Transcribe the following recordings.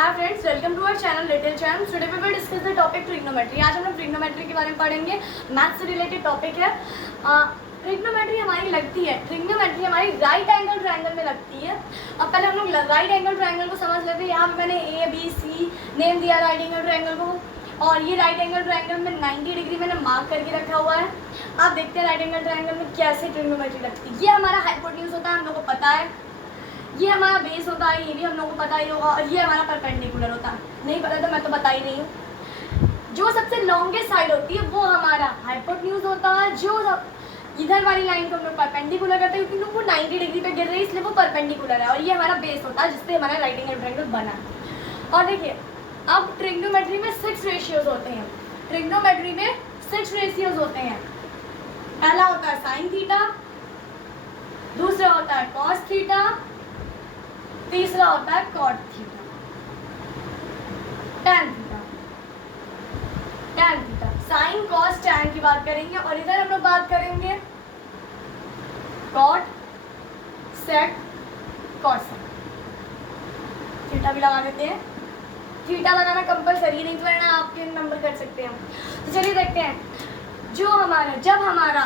Hi friends, welcome to our channel little champs. Today we will discuss the topic trigonometry. आज हम लोग trigonometry के बारे में पढ़ेंगे। मैथ से रिलेटेड टॉपिक है। ट्रिग्नोमेट्री हमारी लगती है, ट्रिग्नोमेट्री हमारी राइट एंगल ट्रायंगल में लगती है। अब पहले हम लोग राइट एंगल ट्रायंगल को समझ लेते हैं। यहाँ पे मैंने ए बी सी नेम दिया राइट एंगल ट्रायंगल को, और ये राइट एंगल ट्रायंगल में 90 डिग्री मैंने मार्क करके रखा हुआ है। आप देखते हैं राइट एंगल ट्रायंगल में कैसे ट्रिग्नोमेट्री लगती है। ये हमारा हाइपोटेन्यूज होता है, हम लोग को पता है। ये हमारा बेस होता है, ये भी हम लोगों को पता ही होगा। और ये हमारा परपेंडिकुलर होता है, नहीं पता तो मैं तो बता ही नहीं हूँ। जो सबसे लॉन्गेस्ट साइड होती है वो हमारा हाइपोटेन्यूज होता है। जो इधर वाली लाइन को हम लोग परपेंडिकुलर करते हैं क्योंकि वो 90 डिग्री पे गिर रही है, इसलिए वो परपेंडिकुलर है। और ये हमारा बेस होता है जिसपे हमारा राइट एंगल ट्रायंगल बना है। और देखिए, अब ट्रिग्नोमेट्री में 6 रेशियोज होते हैं। ट्रिग्नोमेट्री में 6 रेशियोज होते हैं। पहला होता है साइन थीटा, दूसरा होता है कॉस थीटा, तीसरा होता है cot theta, tan theta. Tan theta, sine cos tan की बात करेंगे। और इधर हम लोग बात करेंगे कॉट सेक कॉसेक। थीटा भी लगा देते हैं। थीटा लगाना कंपलसरी नहीं, तो है ना, आपके नंबर कर सकते हैं। तो चलिए देखते हैं। जो हमारा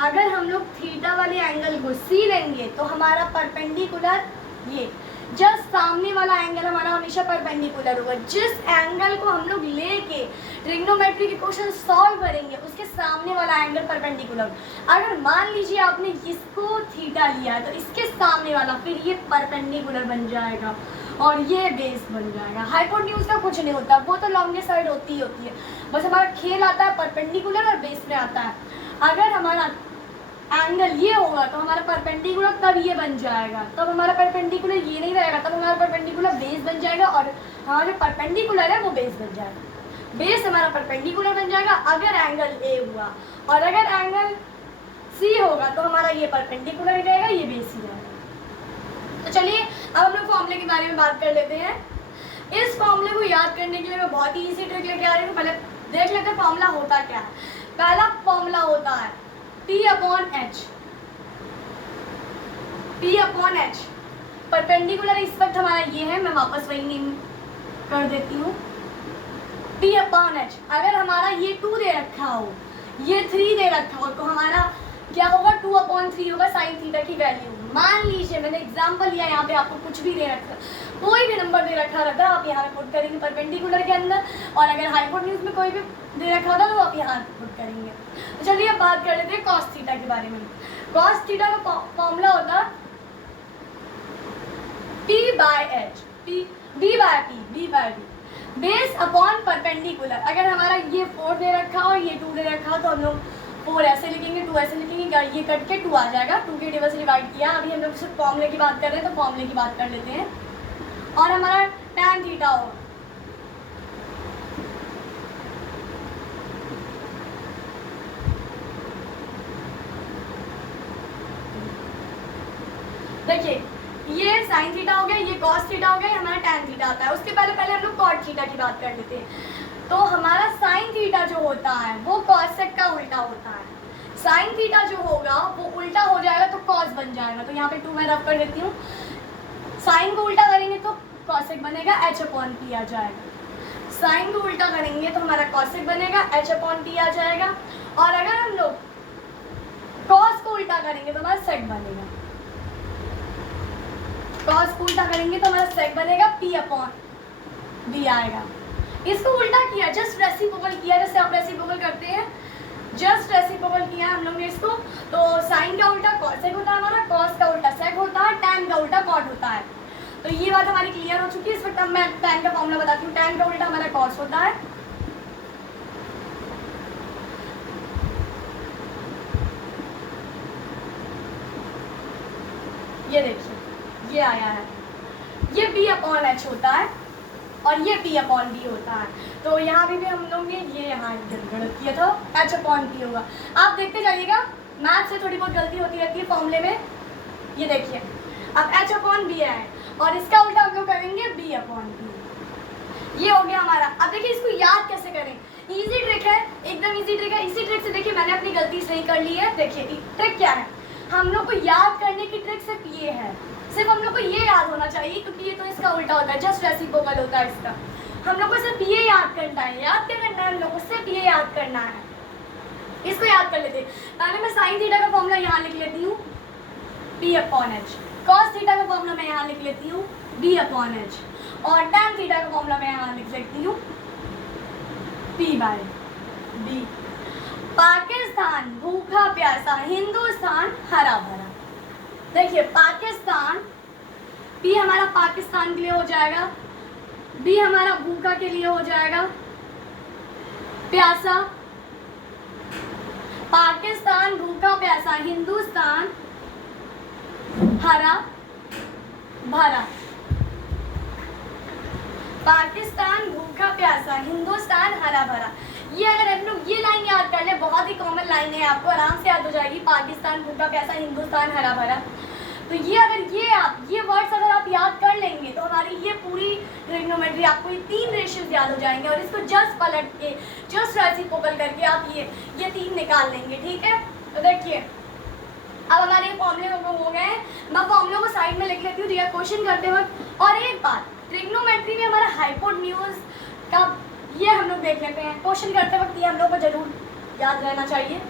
अगर हम लोग थीटा वाले एंगल को सी लेंगे तो हमारा परपेंडिकुलर, ये जस्ट सामने वाला एंगल हमारा हमेशा परपेंडिकुलर होगा। जिस एंगल को हम लोग लेके ट्रिग्नोमेट्री के क्वेश्चन सॉल्व करेंगे उसके सामने वाला एंगल परपेंडिकुलर। अगर मान लीजिए आपने इसको थीटा लिया है तो इसके सामने वाला फिर ये परपेंडिकुलर बन जाएगा और ये बेस बन जाएगा। हाइपोटेन्यूज का कुछ नहीं होता, वो तो लॉन्गेस्ट साइड होती है। बस हमारा खेल आता है परपेंडिकुलर और बेस में आता है। अगर हमारा एंगल ये होगा तो हमारा परपेंडिकुलर तब ये बन जाएगा, तब हमारा परपेंडिकुलर ये नहीं रहेगा, तब हमारा परपेंडिकुलर बेस बन जाएगा और हमारा जो परपेंडिकुलर है वो बेस बन जाएगा। बेस हमारा परपेंडिकुलर बन जाएगा अगर एंगल ए हुआ, और अगर एंगल सी होगा तो हमारा ये परपेंडिकुलर ही रहेगा, ये बेस ही रहेगा। तो चलिए अब हम लोग फॉर्मूले के बारे में बात कर लेते हैं। इस फॉर्मूले को याद करने के लिए मैं बहुत ही ईजी ट्रिक लेके आ रही हूँ। पहले देख लेते हैं फॉर्मूला होता क्या है। पहला फॉर्मूला होता है P/H। P/H परपेंडिकुलर इस वक्त हमारा ये है, मैं वापस वही नेम कर देती हूँ। P/H अगर हमारा ये 2 दे रखा हो, ये 3 दे रखा हो, तो हमारा क्या होगा, 2/3 होगा साइन थीटा की वैल्यू। मान लीजिए मैंने एग्जांपल लिया, यहाँ पे आपको कुछ भी दे रखा, कोई भी नंबर दे रखा रहता है, आप यहाँ पे पुट करेंगे परपेंडिकुलर के अंदर। और अगर हाइपोटेन्यूज में कोई भी दे रखा होता तो आप यहाँ पुट करेंगे। तो चलिए अब बात कर लेते हैं कॉस थीटा के बारे में। कॉस थीटा का फॉर्मूला होता है P/H, B/P base upon perpendicular. अगर हमारा ये 4 दे रखा हो, ये 2 दे रखा हो, तो हम लोग 4 ऐसे लिखेंगे, 2 ऐसे लिखेंगे, ये कट के 2 आ जाएगा। 2 के टेबल से डिवाइड किया। अभी हम लोग सिर्फ फॉर्मूले की बात कर रहे हैं तो फॉर्मूले की बात कर लेते हैं। और हमारा टैन थीटा हो, देखिए ये साइन थीटा हो गया, ये कॉस थीटा हो गया, हमारा टैन थीटा आता है। उसके पहले हम लोग कॉट थीटा की बात कर लेते हैं। तो हमारा साइन थीटा जो होता है वो कॉसेक का उल्टा होता है। साइन थीटा जो होगा वो उल्टा हो जाएगा तो कॉस बन जाएगा। तो यहाँ पे 2 मैं रफ कर देती हूँ। साइन को उल्टा करेंगे तो कॉसेक बनेगा, H/P आ जाएगा। साइन को उल्टा करेंगे तो हमारा कॉसेक बनेगा, H/P आ जाएगा। और अगर हम लोग कॉस को उल्टा करेंगे तो हमारा सेक बनेगा। कॉस को उल्टा करेंगे तो हमारा सेक बनेगा, P/B आएगा। इसको उल्टा किया, जस्ट रेसिप्रोकल किया, जैसे आप रेसिप्रोकल करते हैं, जस्ट रेसिप्रोकल किया हम लोग ने इसको। तो साइन का उल्टा कॉसेक होता है हमारा, कॉस का उल्टा सेक होता है, टैन का उल्टा कॉट होता है। तो ये बात हमारी क्लियर हो चुकी है। इस वक्त अब मैं टैन का फॉर्मूला बताती हूँ। टैन का उल्टा हमारा कॉस होता है, ये देखिए ये आया है, ये P/H होता है और ये P/B होता है। तो यहाँ भी हम लोग ने ये यहाँ गलत किया था, H/P होगा। आप देखते जाइएगा, मैथ से थोड़ी बहुत गलती होती रहती है फॉर्मूले में। ये देखिए अब H/B है और इसका उल्टा हम लोग करेंगे B/B। ये हो गया हमारा। अब देखिए इसको याद कैसे करें, इजी ट्रिक है, एकदम इजी ट्रिक है। इसी ट्रिक से देखिए मैंने अपनी गलती सही कर ली है। देखिए ट्रिक क्या है, हम लोग को याद करने की ट्रिक सिर्फ ये है, सिर्फ हम लोग को ये याद होना चाहिए, क्योंकि ये तो इसका उल्टा होता है, जस्ट रेसिप्रोकल होता है इसका। हम लोग को सिर्फ ये याद करना है। याद क्या करना है हम लोग को? सिर्फ ये याद करना है। इसको याद कर लेते हैं। पहले मैं साइन थीटा का फॉर्मूला यहाँ लिख लेती हूँ, P/H। कॉस थीटा का फॉर्मूला मैं यहाँ लिख लेती हूँ, B/H। और टैन थीटा का फॉर्मूला मैं यहाँ लिख लेती हूँ, P/D। पाकिस्तान भूखा प्यासा, हिंदुस्तान हरा भरा। देखिए पाकिस्तान, P हमारा पाकिस्तान के लिए हो जाएगा, B हमारा भूखा के लिए हो जाएगा, प्यासा, पाकिस्तान भूखा प्यासा, हिंदुस्तान हरा भरा। पाकिस्तान भूखा प्यासा, हिंदुस्तान हरा भरा। ये अगर आप लोग ये लाइन याद कर ले, बहुत ही कॉमन लाइन है, आपको आराम से याद हो जाएगी। पाकिस्तान भूखा प्यासा, हिंदुस्तान हरा भरा। तो ये अगर ये वर्ड्स अगर आप याद कर लेंगे तो हमारी ये पूरी ट्रिग्नोमेट्री, आपको ये 3 रेशियोज याद हो जाएंगे। और इसको जस्ट पलट के, जस्ट रेसिप्रोकल करके आप ये 3 निकाल लेंगे। ठीक है, तो देखिए अब हमारे फॉर्मूले हो गए हैं। मैं फॉर्मूलों को साइड में लिख लेती हूँ दिया क्वेश्चन करते वक्त। और एक बात, ट्रिग्नोमेट्री में हमारा हाइपोटेन्यूज का ये हम लोग देख लेते हैं। क्वेश्चन करते वक्त ये हम लोग को जरूर याद रहना चाहिए।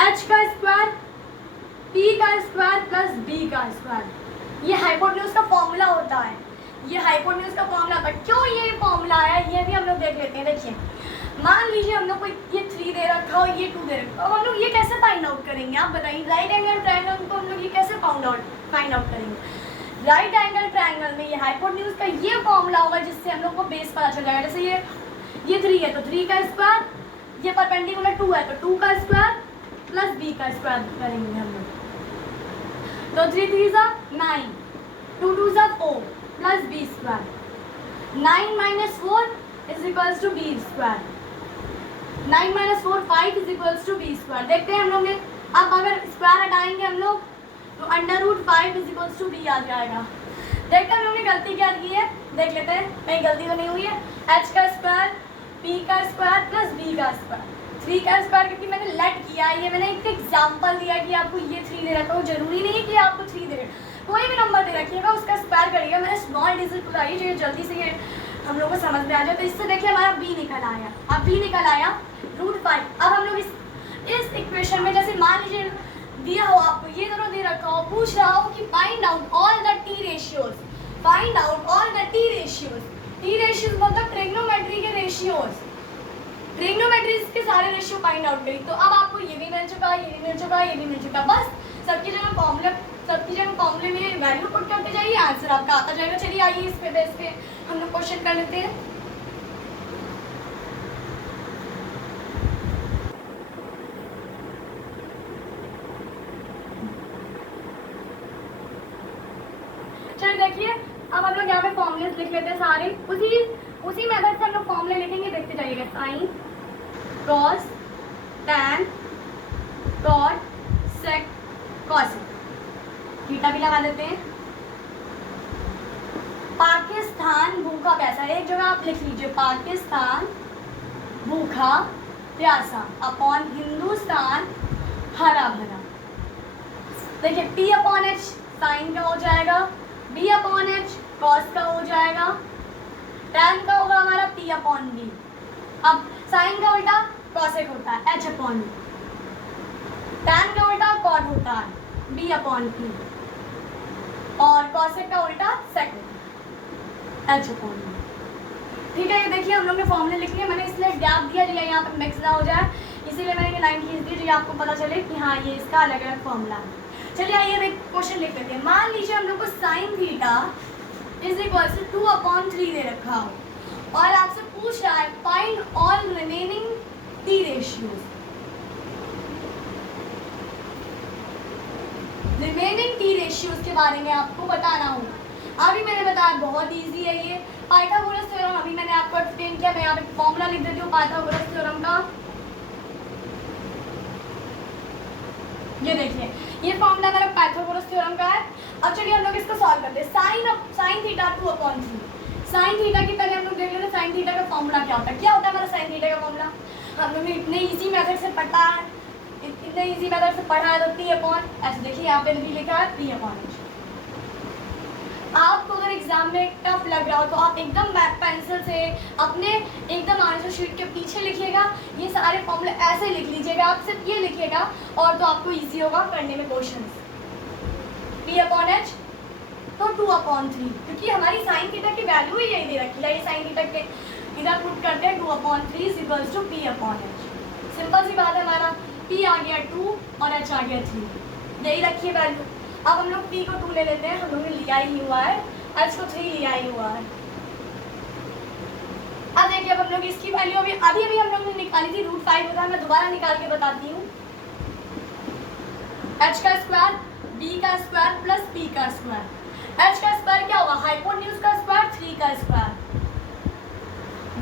h का स्क्वायर, p का स्क्वायर प्लस b का स्क्वायर, ये हाइपोटेन्यूज का फॉर्मूला होता है। ये हाइपोटेन्यूज का फॉर्मूला, बट क्यों ये फॉर्मूला आया ये भी हम लोग देख लेते हैं। देखिए मान लीजिए हम लोग को ये 3 दे रखा और ये 2 दे रखा, अब हम लोग ये कैसे फाइंड आउट करेंगे? आप बताइए। राइट एंगल ट्रायंगल को हम लोग ये कैसे फाइंड आउट करेंगे? राइट एंगल ट्रायंगल में ये हाइपोटेन्यूज का ये फॉर्मूला होगा जिससे हम लोग को बेस पता चल जाएगा। जैसे ये 3 है तो 3 का स्क्वायर, ये परपेंडिकुलर 2 है तो 2 का स्क्वायर प्लस b का स्क्वायर करेंगे हम लोग। तो 3 3 जा 9, 2 2 जा 4 plus b square. 9 minus 4 is equals to b square. 9 minus 4 5 is equals to b square. देखते हैं हम लोग ने, अब अगर स्क्वायर हटाएंगे हम लोग तो √5 इज इक्वल्स टू b आ जाएगा। देखते हैं हम लोग ने गलती क्या की है, देख लेते हैं कहीं गलती तो नहीं हुई है। h का स्क्वायर, p का स्क्वायर प्लस b का स्क्वायर, 3 का स्क्वायर, क्योंकि मैंने लेट किया है, ये मैंने एक एग्जाम्पल दिया कि आपको ये 3 दे रखा हो, जरूरी नहीं है कि आपको 3 दे रखा, कोई भी नंबर दे रखिएगा उसका स्क्वायर करिएगा। मैंने स्मॉल डिजिट बताई जो जल्दी से ये हम लोग को समझ में आ जाए। तो इससे देखिए हमारा b निकल आया। अब b निकल आया √5। अब हम लोग इस इक्वेशन में जैसे मान लीजिए दिया हो आपको, ये दोनों दे रखा हो, पूछ रहा हो कि find out all the t ratios, find out all the t ratios. t ratios मतलब ट्रिग्नोमेट्री के रेशियोज, ट्रिग्नोमेट्री के सारे रेशियो फाइंड आउट करी। तो अब आपको ये भी मिल चुका, ये भी मिल चुका, ये भी मिल चुका। बस सबकी जगह फॉर्मूले में वैल्यू पुट करते जाइए, आंसर आपका आता जाएगा। चलिए आइए इस पे बेस पे हम लोग क्वेश्चन कर लेते हैं। चलिए देखिए अब हम लोग यहाँ पे फॉर्मूले लिख लेते हैं सारे, उसी मेथड से हम लोग फॉर्मूले लिखेंगे। देखते जाइएगा, साइन, कॉस, टैन, कॉट, सेक, कॉसेक, थीटा भी लगा देते हैं। पाकिस्तान भूखा प्यासा, एक जगह आप लिख लीजिए, पाकिस्तान भूखा प्यासा अपॉन हिंदुस्तान हरा भरा। देखिए P/H साइन का हो जाएगा, B/H कॉस का हो जाएगा, टैन का होगा हमारा P/B। अब साइन का उल्टा कॉसेक होता है H/P, टैन का उल्टा कॉट होता है B/P, और कॉसेक का उल्टा सेक होता है H/P। ठीक है, ये देखिए हम लोग ने फॉर्मूले लिख लिए। मैंने इसलिए गैप दिया जो यहाँ पे मिक्स ना हो जाए, इसीलिए मैंने ये लाइन खींच दी जो आपको पता चले कि हाँ ये इसका अलग अलग फॉर्मूला है। चलिए आइए क्वेश्चन लिख लेते हैं। मान लीजिए हम लोग को sine theta is equal to 2/3 दे रखा हो और आपसे पूछ रहा है find all remaining t ratios. Remaining t ratios के बारे में आपको बताना होगा। अभी मैंने बताया बहुत इजी है ये पाइथागोरस थ्योरम, अभी मैंने आपको एक्सप्लेन किया। मैं यहाँ पे फॉर्मूला लिख देती हूँ पाइथागोरस थ्योरम का। ये देखिए ये फॉर्मूला मेरा पाइथागोरस थ्योरम का है। अब चलिए हम लोग इसको सॉल्व करते हैं। साइन थीटा 2/3, साइन थीटा की पहले हम लोग देख लेते हैं साइन थीटा का फॉर्मूला क्या होता है। क्या होता है हमारा साइन थीटा का फॉर्मूला? हम लोग ने इतने इजी मेथड से पढ़ा है, तो T/H। देखिए यहाँ पे भी लिखा है P/H। आपको अगर एग्जाम में टफ लग रहा हो तो आप एकदम पेंसिल से अपने एकदम आंसर शीट के पीछे लिखिएगा, ये सारे फॉर्मूले ऐसे लिख लीजिएगा, आप सिर्फ ये लिखिएगा और तो आपको इजी होगा करने में क्वेश्चन। P/H तो 2/3, क्योंकि हमारी साइन थीटा की वैल्यू ही यही दे रखी है, ये साइन थीटा के इधर पुट करते हैं 2/3 इक्वल्स टू P/H। सिंपल सी बात है, हमारा P आ गया 2 और H आ गया 3, यही रखिए वैल्यू। अब हम लोग P को 2 ले लेते हैं, हम लोग ने लिया ही हुआ है, H को 3 लिया ही हुआ है। अब देखिए, अब हम लोग इसकी वैल्यू अभी हम लोग ने निकाली थी, √5 होता है, मैं दोबारा निकाल के बताती हूँ। H का स्क्वायर B का स्क्वायर प्लस P का स्क्वायर। H का स्क्वायर क्या होगा, हाइपोटेन्यूज का स्क्वायर 3 का स्क्वायर।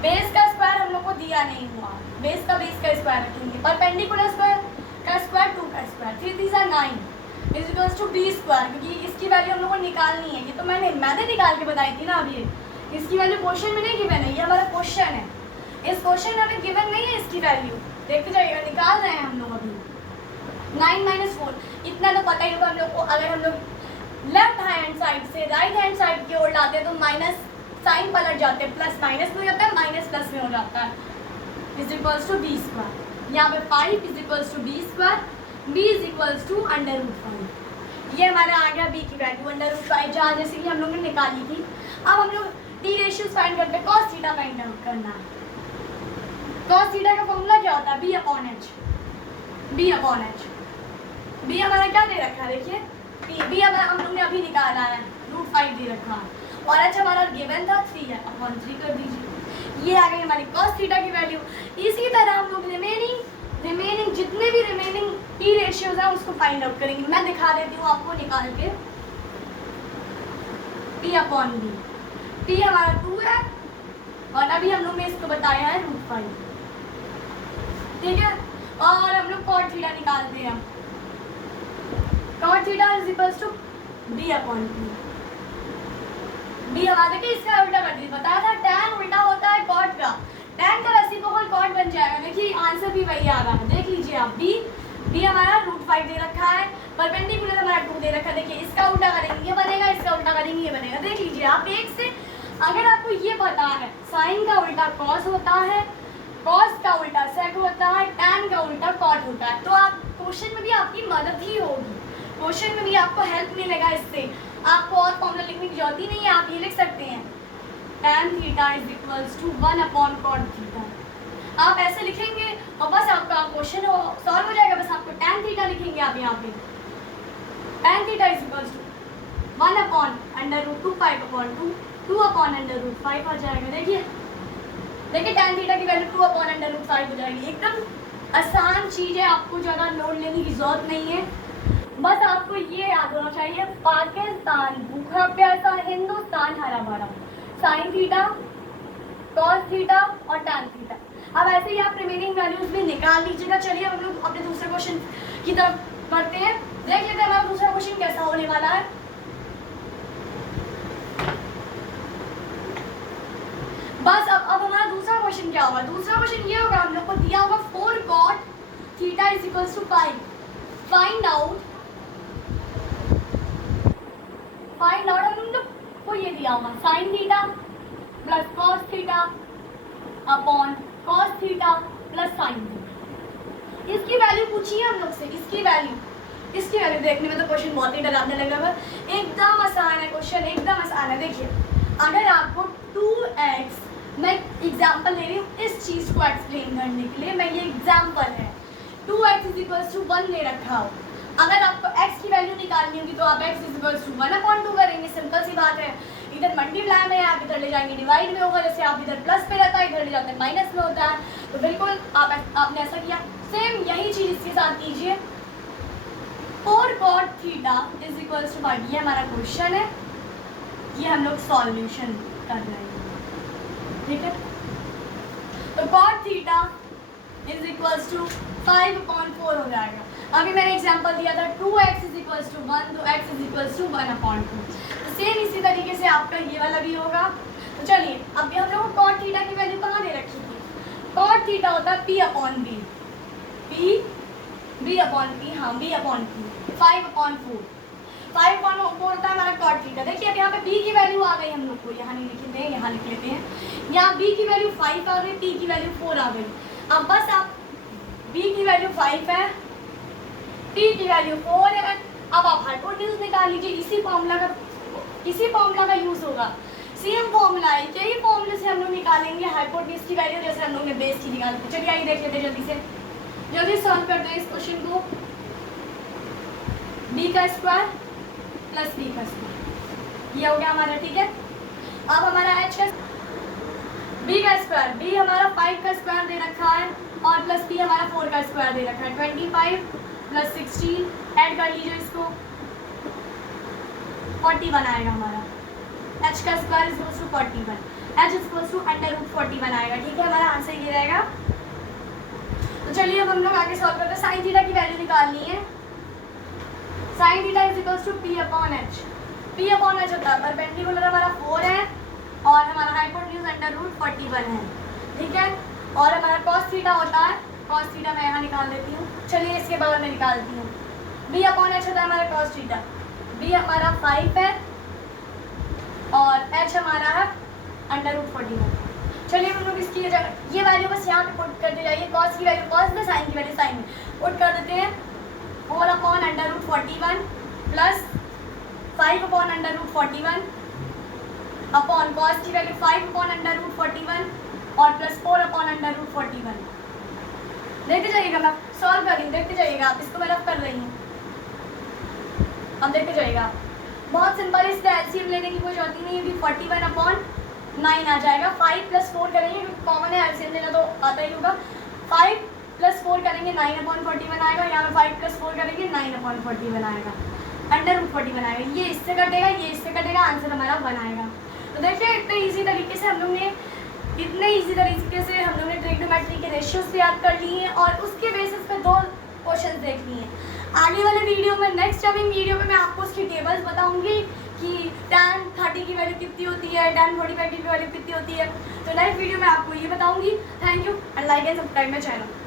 बेस का स्क्वायर हम लोग को दिया नहीं हुआ, बेस का स्क्वायर रखेंगे। परपेंडिकुलर स्क्वायर का स्क्वायर 2 का square, 3 3 9 is equals to B square, क्योंकि इसकी वैल्यू हम लोग को निकालनी है। ये तो मैंने निकाल के बताई थी ना अभी, इसकी वैल्यू क्वेश्चन में नहीं गिवन है, ये हमारा क्वेश्चन है। इस क्वेश्चन में हमें गिवन नहीं है इसकी वैल्यू, देखते जाइएगा, निकाल रहे हैं हम लोग अभी। 9 - 4 इतना तो पता ही होगा हम लोग को। अगर हम लोग लेफ्ट हैंड साइड से राइट हैंड साइड की ओर लाते हैं तो माइनस साइन पलट जाते हैं, प्लस माइनस में हो जाता है, माइनस प्लस में हो जाता है, is equals to B square. यहाँ पे 5 is equals to B square, B is equals to √5। ये हमारा आ गया B की वैल्यू √5, जहाँ जैसे कि हम लोग ने निकाली थी। अब हम लोग टी रेशियोज फाइंड करते हैं, cos थीटा फाइंड आउट करना है। cos थीटा का फॉर्मूला क्या होता है, B/H। B हमारा क्या दे रखा है, देखिए B हमारा हम लोग ने अभी निकाला है, √5 दे रखा है, और अच्छा हमारा गिवन था 3/3 कर दीजिए। ये आ गई हमारी cos थीटा की वैल्यू। इसी तरह हम लोग रिमेनिंग जितने भी रिमेनिंग टी रेशियोज हैं उसको फाइंड आउट करेंगे। मैं दिखा देती हूँ आपको निकाल के। P/B, P हमारा 2 है और अभी हम लोग ने इसको बताया है √5, ठीक है। और हम लोग cot थीटा निकालते हैं, cot theta is equals to B/P। B हमारा देखिए इसका उल्टा कर दीजिए, बताया था tan उल्टा होता है cot का, tan का रेसिप्रोकल cot बन जाएगा। देखिए आंसर भी वही आ रहा है, देख लीजिए आप। B हमारा √5 दे रखा है, परपेंडिकुलर हमारा 2 दे रखा है। देखिए इसका उल्टा करेंगे ये बनेगा, इसका उल्टा करेंगे ये बनेगा। देख लीजिए आप एक से, अगर आपको ये पता है साइन का उल्टा cos होता है, cos का उल्टा sec होता है, tan का उल्टा cot होता है, तो आप क्वेश्चन में भी आपकी मदद ही होगी, क्वेश्चन में भी आपको हेल्प मिलेगा। इससे आपको और फॉर्मूला लिखने की जरूरत ही नहीं है, आप ये लिख सकते हैं tan theta is equals to 1/cot theta. आप ऐसे लिखेंगे और बस आपका क्वेश्चन सॉल्व हो जाएगा। बस आपको tan थीटा लिखेंगे आप यहाँ पे, tan theta is equals to 1/√2 5/2 2/√5 आ जाएगा। देखिए tan थीटा की वैल्यू 2/√5 हो जाएगी। एकदम आसान चीज़ है, आपको ज़्यादा लोड लेने की जरूरत नहीं है। बस आपको ये याद होना चाहिए, पाकिस्तान भूखा प्यासा, हिंदुस्तान हरा भरा, साइन थीटा, cos थीटा और tan थीटा। अब ऐसे ही आप रिमेनिंग वैल्यूज भी निकाल लीजिएगा। चलिए हम लोग अपने दूसरे क्वेश्चन की तरफ बढ़ते हैं, देख लेते हैं हमारा दूसरा क्वेश्चन कैसा होने वाला है। बस अब हमारा दूसरा क्वेश्चन क्या होगा, दूसरा क्वेश्चन ये होगा, हम लोग को दिया होगा 4 cot theta is equals to 5। Find out हम लोग को ये दिया होगा sine theta plus cos theta upon cos theta plus sine theta. इसकी वैल्यू पूछी है हम लोग से, इसकी वैल्यू देखने में तो क्वेश्चन बहुत ही डरावने लग रहा है, एकदम आसान है क्वेश्चन, एकदम आसान है। देखिए अगर आपको 2x, मैं एग्जाम्पल ले रही हूँ इस चीज़ को एक्सप्लेन करने के लिए, मैं ये एग्जाम्पल है, 2x इज इक्वल्स टू 1 ले रखा हो। अगर आपको x की वैल्यू निकालनी होगी तो आप x इज इक्वल्स टू 1/2 करेंगे, सिंपल सी बात है। इधर मल्टीप्लाई में आप इधर ले जाएंगे डिवाइड में होगा, जैसे आप इधर प्लस पे रहता है इधर ले जाते हैं माइनस में होता है, तो बिल्कुल आपने ऐसा किया। सेम यही चीज़ इसके साथ कीजिए। 4 cot theta is equals to 5, ये हमारा क्वेश्चन है, ये हम लोग सॉल्यूशन कर रहे हैं, ठीक है। तो cot theta is equals to 5/4 हो जाएगा। अभी मैंने एग्जांपल दिया था 2x इज इक्वल्स टू 1, तो x इज इक्वल्स टू 1/2। तो सेम इसी तरीके से आपका ये वाला भी होगा। तो चलिए अभी हम लोग cot थीटा की वैल्यू कहाँ दे रखी थी, cot थीटा होता है P/B, B/P, हाँ B/P, 5/4। 5/4 होता है हमारा कॉट थीटा। देखिए अब यहाँ पे b की वैल्यू आ गई हम लोग को, यहाँ नहीं लिखते हैं, यहाँ लिख लेते हैं। यहाँ b की वैल्यू 5 आ गई, t की वैल्यू 4 आ गई। अब बस आप b की वैल्यू 5 है, t की वैल्यू 4 है। अब आप हाइपोटेन्यूज निकाल लीजिए, इसी फॉर्मूला का यूज होगा। सेम फॉर्मूला है, यही फॉर्मूले से हम लोग निकालेंगे हाइपोटेन्यूज की वैल्यू, जैसे हम लोग ने बेस की निकाली। चलिए आइए देख लेते हैं जल्दी से, जल्दी सॉल्व करते हैं इस क्वेश्चन को। b का स्क्वायर प्लस b का स्क्वायर, ये हो गया हमारा, ठीक है। अब हमारा h का b का स्क्वायर, b हमारा 5 का स्क्वायर दे रखा है और प्लस b हमारा 4 का स्क्वायर दे रखा है। 25 प्लस 16 ऐड कर लीजिए इसको, 41 आएगा हमारा। h का square is equals to 41, h is equals to √41 आएगा, ठीक है। हमारा आंसर ये रहेगा। तो चलिए अब हम लोग आगे सॉल्व करते हैं। साइन थीटा की वैल्यू निकालनी है। Sine theta is equals to p upon h। p upon h होता है परपेंडिकुलर हमारा 4 है और हमारा हाइपोटेन्यूज √41 है, ठीक है। और हमारा cos थीटा होता है, cos थीटा मैं यहाँ निकाल देती हूँ। चलिए इसके बाद मैं निकालती हूँ। b अपॉन h होता है हमारा cos थीटा, b हमारा 5 है और h हमारा है √41। चलिए हम लोग इसकी ये वैल्यू बस यहाँ पे पुट करते जाइए। cos की वैल्यू cos में, साइन की वैल्यू साइन में पुट कर देते हैं। 4 upon √41 plus 5 upon √41 upon cos की वैल्यू 5 अपॉन √41 और प्लस 4 अपॉन √41। देखते जाइएगा, मैं सॉल्व कर रही हूँ, देखते जाइएगा आप, इसको मैं रफ कर रही हूँ, अब देखते जाइएगा। बहुत सिंपल, इसका एलसीएम लेने की कोई जरूरत नहीं है, 41 अपॉन 9 आ जाएगा। 5 प्लस 4 करेंगे क्योंकि कॉमन है, एलसीएम लेना तो आता ही होगा। 5 प्लस 4 करेंगे 9 अपॉन 41 आएगा। यहाँ पे 5 प्लस 4 करेंगे 9 अपॉन 41 आएगा, √41 आएगा। ये इससे कटेगा, ये इससे कटेगा, आंसर हमारा 1 आएगा। तो देखिए इतने ईजी तरीके से हम लोग ने ट्रिग्नोमेट्री के रेशियोज भी याद कर लिए हैं और उसके बेसिस पे 2 क्वेश्चन देख लिए हैं। आगे वाले वीडियो में, नेक्स्ट कमिंग वीडियो में मैं आपको उसकी टेबल्स बताऊंगी कि tan 30 की वैल्यू कितनी होती है, tan 45 की वैल्यू कितनी होती है। तो नेक्स्ट वीडियो में आपको ये बताऊंगी। Thank you and like and subscribe my channel.